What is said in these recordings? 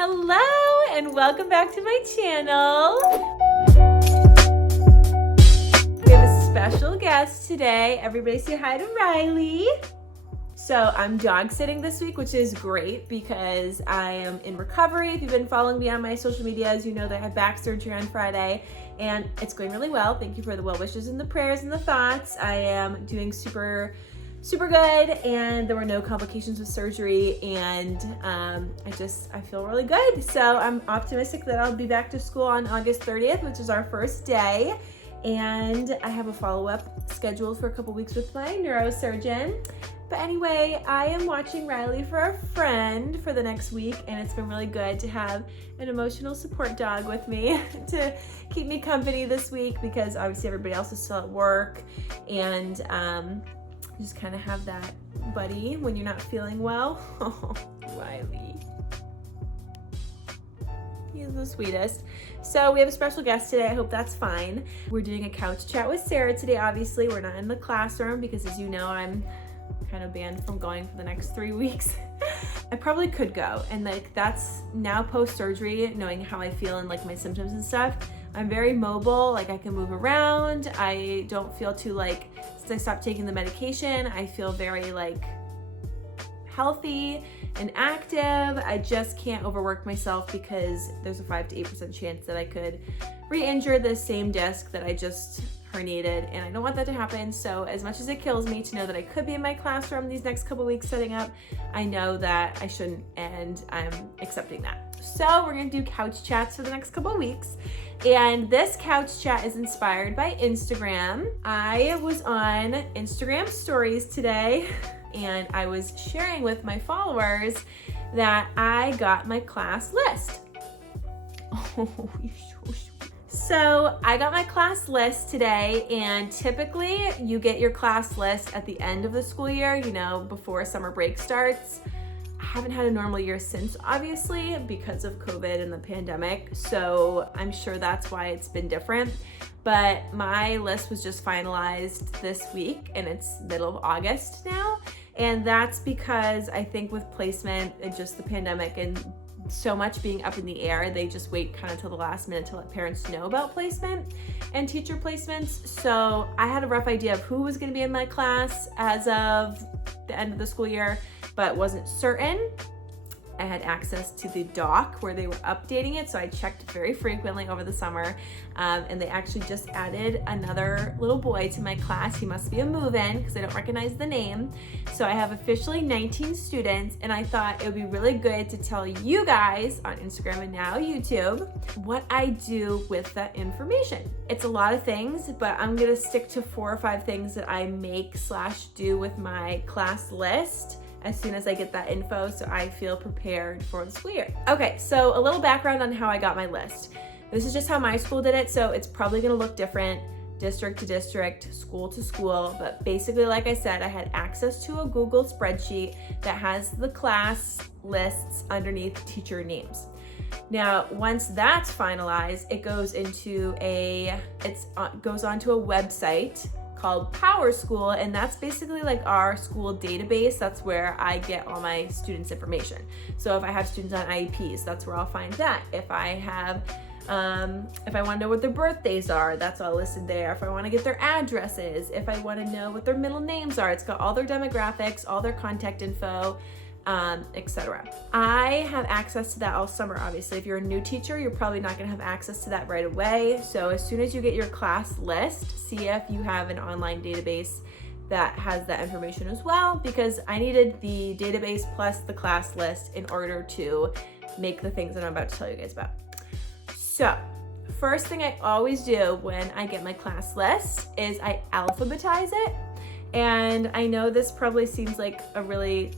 Hello and welcome back to my channel. We have a special guest today. Everybody say hi to Riley. So I'm dog sitting this week, which is great because I am in recovery. If you've been following me on my social medias, you know that I had back surgery on Friday and it's going really well. Thank you for the well wishes and the prayers and the thoughts. I am doing super good, and there were no complications with surgery, and I feel really good. So I'm optimistic that I'll be back to school on August 30th, which is our first day, and I have a follow-up scheduled for a couple weeks with my neurosurgeon. But anyway, I am watching Riley for a friend for the next week, and it's been really good to have an emotional support dog with me to keep me company this week because obviously everybody else is still at work, and just kind of have that buddy when you're not feeling well. Oh, Riley. He's the sweetest. So we have a special guest today. I hope that's fine. We're doing a couch chat with Sarah today. Obviously, we're not in the classroom because, as you know, I'm kind of banned from going for the next 3 weeks. I probably could go, and that's now post-surgery, knowing how I feel and my symptoms and stuff. I'm very mobile, I can move around. I don't feel too since I stopped taking the medication, I feel very healthy and active. I just can't overwork myself because there's a 5 to 8% chance that I could re-injure the same disc that I just herniated, and I don't want that to happen. So as much as it kills me to know that I could be in my classroom these next couple weeks setting up, I know that I shouldn't, and I'm accepting that. So we're gonna do couch chats for the next couple of weeks. And this couch chat is inspired by Instagram. I was on Instagram stories today and I was sharing with my followers that I got my class list. Oh, you're so sweet. So I got my class list today, and typically you get your class list at the end of the school year, before summer break starts. I haven't had a normal year since, obviously, because of COVID and the pandemic, so I'm sure that's why it's been different. But my list was just finalized this week, and it's middle of August now, and that's because I think with placement and just the pandemic and so much being up in the air, they just wait kind of till the last minute to let parents know about placement and teacher placements. So I had a rough idea of who was going to be in my class as of the end of the school year, but wasn't certain. I had access to the doc where they were updating it, so I checked very frequently over the summer, and they actually just added another little boy to my class. He must be a move-in because I don't recognize the name. So I have officially 19 students, and I thought it would be really good to tell you guys on Instagram and now YouTube what I do with that information. It's a lot of things, but I'm gonna stick to 4 or 5 things that I make/do with my class list as soon as I get that info, so I feel prepared for the school year. Okay, so a little background on how I got my list. This is just how my school did it, so it's probably gonna look different district to district, school to school, but basically, like I said, I had access to a Google spreadsheet that has the class lists underneath teacher names. Now, once that's finalized, it goes into goes onto a website called Power School, and that's basically our school database. That's where I get all my students' information. So if I have students on IEPs, that's where I'll find that. If I have, if I want to know what their birthdays are, that's all listed there. If I want to get their addresses, if I want to know what their middle names are, it's got all their demographics, all their contact info, etc. I have access to that all summer. Obviously, if you're a new teacher, you're probably not gonna have access to that right away. So as soon as you get your class list, see if you have an online database that has that information as well, because I needed the database plus the class list in order to make the things that I'm about to tell you guys about. So first thing I always do when I get my class list is I alphabetize it. And I know this probably seems like a really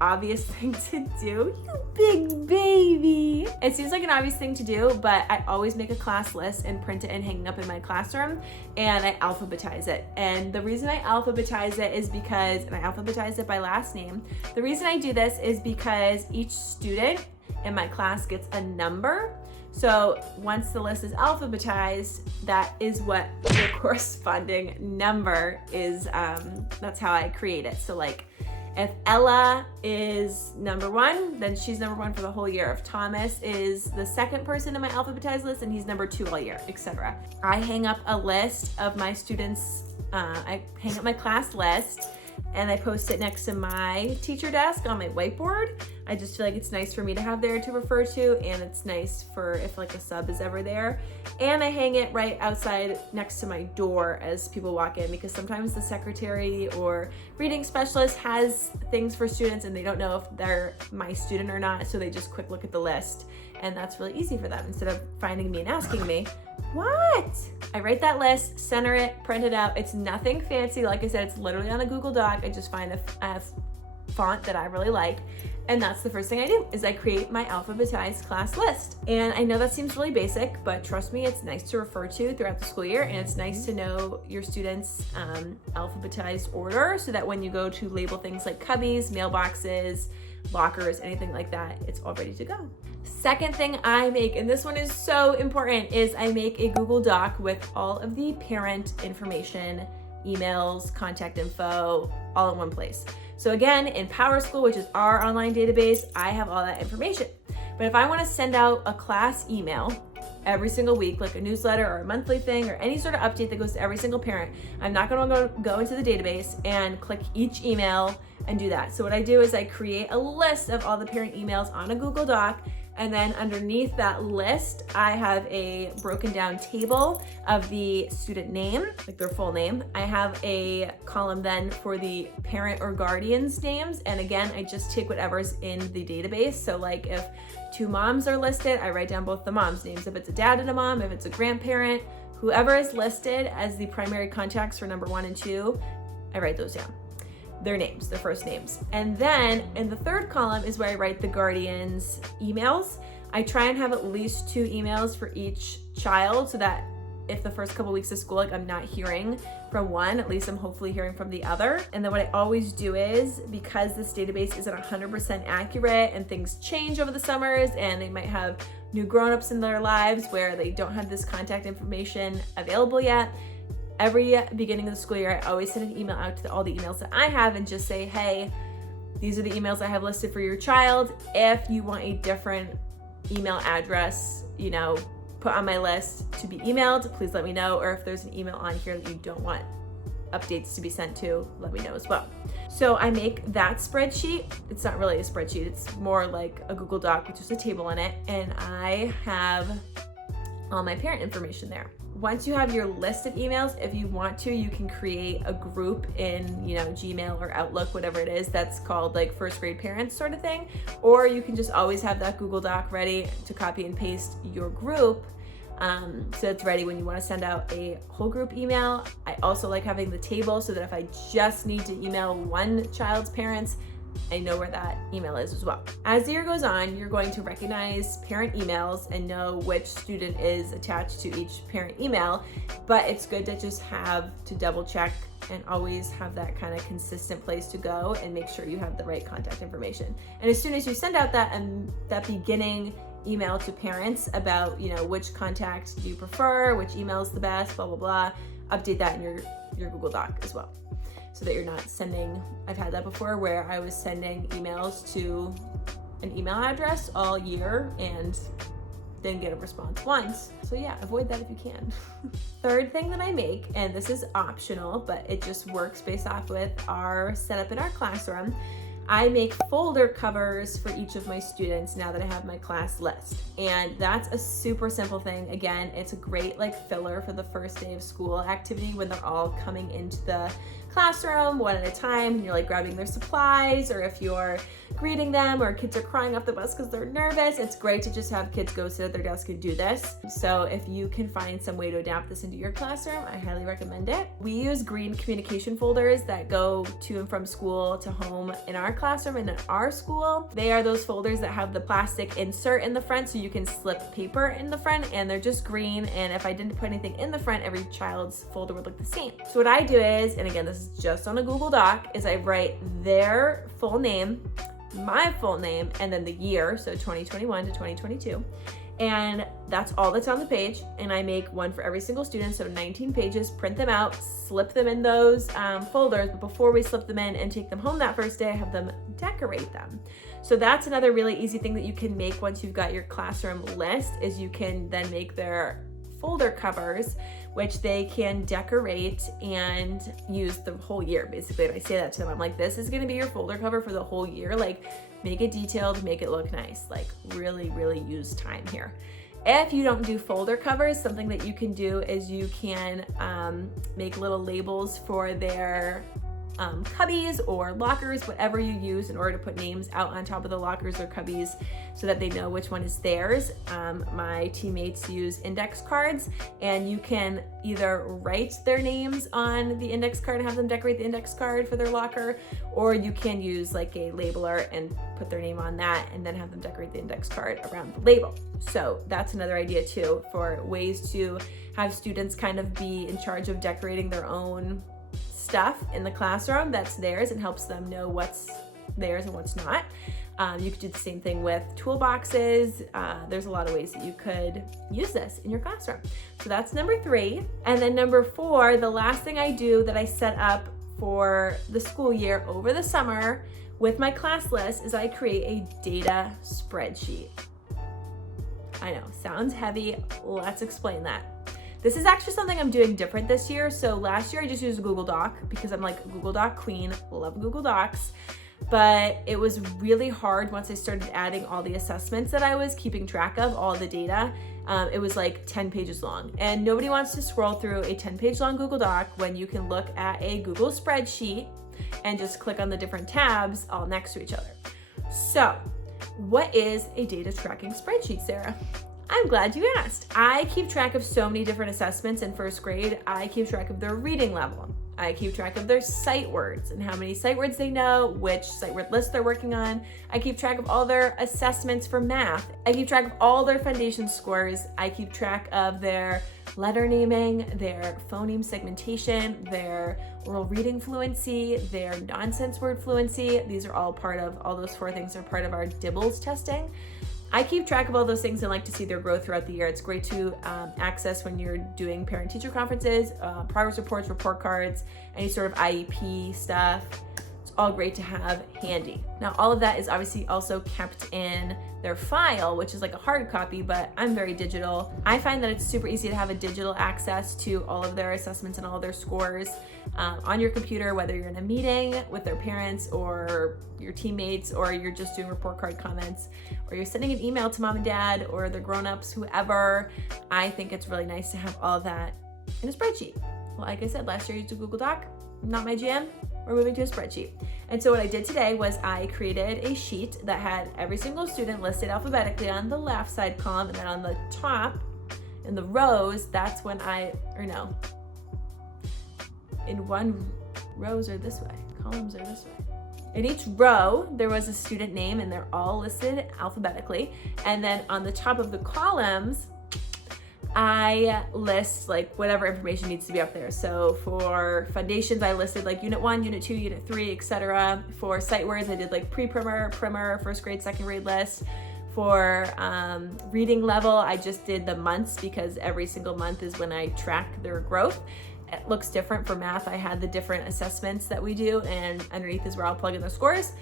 obvious thing to do. You big baby. It seems like an obvious thing to do, but I always make a class list and print it and hang it up in my classroom, and I alphabetize it. And the reason I alphabetize it is because, and I alphabetize it by last name. The reason I do this is because each student in my class gets a number. So once the list is alphabetized, that is what the corresponding number is. That's how I create it. So If Ella is number 1, then she's number 1 for the whole year. If Thomas is the second person in my Alphabetize list, then he's number 2 all year, etc. I hang up a list of my students. I hang up my class list and I post it next to my teacher desk on my whiteboard. I just feel like it's nice for me to have there to refer to, and it's nice for if like a sub is ever there. And I hang it right outside next to my door as people walk in, because sometimes the secretary or reading specialist has things for students and they don't know if they're my student or not, so they just quick look at the list, and that's really easy for them instead of finding me and asking me, what? I write that list, center it, print it out. It's nothing fancy. Like I said, it's literally on a Google Doc. I just find a font that I really like. And that's the first thing I do, is I create my Alphabetize class list. And I know that seems really basic, but trust me, it's nice to refer to throughout the school year, and it's nice to know your students' alphabetized order, so that when you go to label things like cubbies, mailboxes, lockers, anything like that, it's all ready to go. Second thing I make, and this one is so important, is I make a Google Doc with all of the parent information, emails, contact info, all in one place. So again, in PowerSchool, which is our online database, I have all that information. But if I want to send out a class email every single week, like a newsletter or a monthly thing or any sort of update that goes to every single parent, I'm not going to go into the database and click each email and do that. So what I do is I create a list of all the parent emails on a Google Doc, and then underneath that list, I have a broken down table of the student name, like their full name. I have a column then for the parent or guardian's names. And again, I just take whatever's in the database. So like if 2 moms are listed, I write down both the moms' names. If it's a dad and a mom, if it's a grandparent, whoever is listed as the primary contacts for number 1 and 2, I write those down. Their names, their first names. And then in the third column is where I write the guardian's emails. I try and have at least 2 emails for each child, so that if the first couple weeks of school, like I'm not hearing from one, at least I'm hopefully hearing from the other. And then what I always do is, because this database isn't 100% accurate and things change over the summers and they might have new grown-ups in their lives where they don't have this contact information available yet, every beginning of the school year, I always send an email out to all the emails that I have and just say, hey, these are the emails I have listed for your child. If you want a different email address, put on my list to be emailed, please let me know. Or if there's an email on here that you don't want updates to be sent to, let me know as well. So I make that spreadsheet. It's not really a spreadsheet. It's more like a Google Doc with just a table in it. And I have all my parent information there. Once you have your list of emails, if you want to, you can create a group in, Gmail or Outlook, whatever it is, that's called like first grade parents sort of thing. Or you can just always have that Google Doc ready to copy and paste your group. So it's ready when you want to send out a whole group email. I also like having the table so that if I just need to email one child's parents, I know where that email is as well. As the year goes on, you're going to recognize parent emails and know which student is attached to each parent email, but it's good to just have to double check and always have that kind of consistent place to go and make sure you have the right contact information. And as soon as you send out that beginning email to parents about, which contact do you prefer, which email is the best, blah, blah, blah, update that in your Google Doc as well, so that you're not sending, I've had that before where I was sending emails to an email address all year and didn't get a response once. So yeah, avoid that if you can. Third thing that I make, and this is optional, but it just works based off with our setup in our classroom, I make folder covers for each of my students now that I have my class list. And that's a super simple thing. Again, it's a great filler for the first day of school activity when they're all coming into the classroom one at a time and you're grabbing their supplies, or if you're greeting them or kids are crying off the bus because they're nervous, it's great to just have kids go sit at their desk and do this. So if you can find some way to adapt this into your classroom, I highly recommend it. We use green communication folders that go to and from school to home in our classroom and in our school. They are those folders that have the plastic insert in the front so you can slip paper in the front, and they're just green, and if I didn't put anything in the front, every child's folder would look the same. So what I do is, and again, this is just on a Google Doc, is I write their full name, my full name, and then the year, so 2021 to 2022. And that's all that's on the page. And I make one for every single student, so 19 pages, print them out, slip them in those folders. But before we slip them in and take them home that first day, I have them decorate them. So that's another really easy thing that you can make once you've got your classroom list, is you can then make their folder covers, which they can decorate and use the whole year. Basically, when I say that to them, I'm like, this is gonna be your folder cover for the whole year. Like, make it detailed, make it look nice. Like, really, really use time here. If you don't do folder covers, something that you can do is you can make little labels for their cubbies or lockers, whatever you use in order to put names out on top of the lockers or cubbies so that they know which one is theirs. My teammates use index cards, and you can either write their names on the index card and have them decorate the index card for their locker, or you can use like a labeler and put their name on that and then have them decorate the index card around the label. So that's another idea too, for ways to have students kind of be in charge of decorating their own stuff in the classroom that's theirs, and helps them know what's theirs and what's not. You could do the same thing with toolboxes. There's a lot of ways that you could use this in your classroom. So that's number 3. And then number 4, the last thing I do that I set up for the school year over the summer with my class list is I create a data spreadsheet. I know, sounds heavy. Let's explain that. This is actually something I'm doing different this year. So last year I just used a Google Doc because I'm like a Google Doc queen, love Google Docs. But it was really hard once I started adding all the assessments that I was keeping track of, all the data. It was like 10 pages long. And nobody wants to scroll through a 10-page long Google Doc when you can look at a Google spreadsheet and just click on the different tabs all next to each other. So what is a data tracking spreadsheet, Sarah? I'm glad you asked. I keep track of so many different assessments in first grade. I keep track of their reading level. I keep track of their sight words and how many sight words they know, which sight word list they're working on. I keep track of all their assessments for math. I keep track of all their foundation scores. I keep track of their letter naming, their phoneme segmentation, their oral reading fluency, their nonsense word fluency. These are all part of, all those 4 things are part of our DIBELS testing. I keep track of all those things and like to see their growth throughout the year. It's great to access when you're doing parent-teacher conferences, progress reports, report cards, any sort of IEP stuff. It's all great to have handy. Now, all of that is obviously also kept in their file, which is like a hard copy, but I'm very digital. I find that it's super easy to have a digital access to all of their assessments and all of their scores on your computer, whether you're in a meeting with their parents or your teammates, or you're just doing report card comments, or you're sending an email to mom and dad or the grown-ups, whoever. I think it's really nice to have all of that in a spreadsheet. Well, like I said, last year I used a Google Doc, not my jam. We're moving to a spreadsheet. And so what I did today was I created a sheet that had every single student listed alphabetically on the left side column, and then on the top in the rows, that's when in one rows are this way, columns are this way. In each row, there was a student name, and they're all listed alphabetically. And then on the top of the columns, I list like whatever information needs to be up there. So for foundations, I listed like unit 1, unit 2, unit 3, etc. For sight words, I did like pre-primer, primer, first grade, second grade list. For reading level, I just did the months because every single month is when I track their growth. It looks different. For math, I had the different assessments that we do, and underneath is where I'll plug in the scores.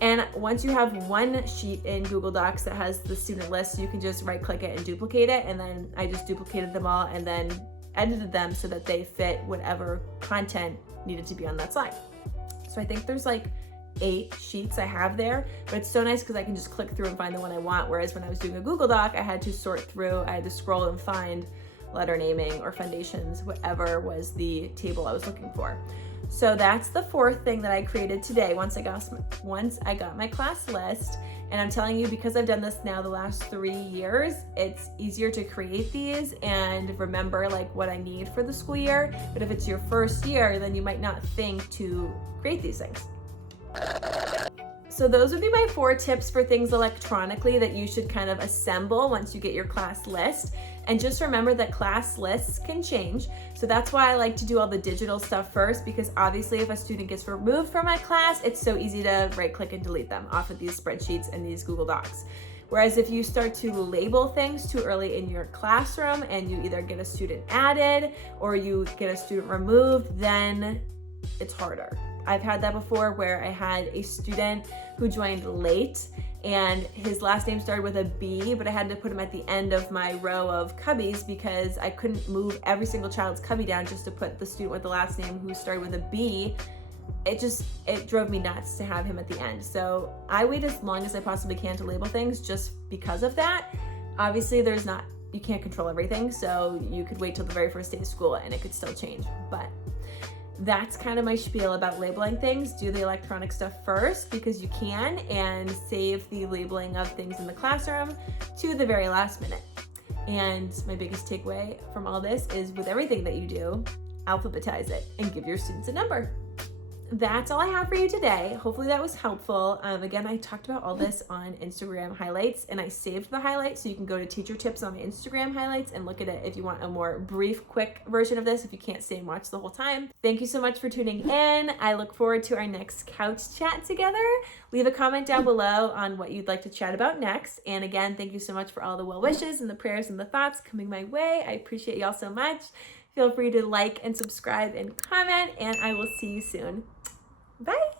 And once you have one sheet in Google Docs that has the student list, you can just right click it and duplicate it. And then I just duplicated them all and then edited them so that they fit whatever content needed to be on that slide. So I think there's like 8 sheets I have there, but it's so nice because I can just click through and find the one I want. Whereas when I was doing a Google Doc, I had to sort through, I had to scroll and find letter naming or foundations, whatever was the table I was looking for. So that's the 4th thing that I created today once I got my class list. And I'm telling you, because I've done this now the last 3 years, it's easier to create these and remember like what I need for the school year. But if it's your first year, then you might not think to create these things. So those would be my 4 tips for things electronically that you should kind of assemble once you get your class list. And just remember that class lists can change. So that's why I like to do all the digital stuff first, because obviously if a student gets removed from my class, it's so easy to right click and delete them off of these spreadsheets and these Google Docs. Whereas if you start to label things too early in your classroom and you either get a student added or you get a student removed, then it's harder. I've had that before where I had a student who joined late and his last name started with a B, but I had to put him at the end of my row of cubbies because I couldn't move every single child's cubby down just to put the student with the last name who started with a B. It drove me nuts to have him at the end. So I wait as long as I possibly can to label things just because of that. Obviously you can't control everything, so you could wait till the very first day of school and it could still change. But that's kind of my spiel about labeling things. Do the electronic stuff first because you can, and save the labeling of things in the classroom to the very last minute. And my biggest takeaway from all this is with everything that you do, alphabetize it and give your students a number. That's all I have for you today. Hopefully that was helpful. Again, I talked about all this on Instagram highlights, and I saved the highlights so you can go to Teacher Tips on Instagram highlights and look at it if you want a more brief, quick version of this, if you can't stay and watch the whole time. Thank you so much for tuning in. I look forward to our next couch chat together. Leave a comment down below on what you'd like to chat about next. And again, thank you so much for all the well wishes and the prayers and the thoughts coming my way. I appreciate y'all so much. Feel free to like and subscribe and comment, and I will see you soon. Bye.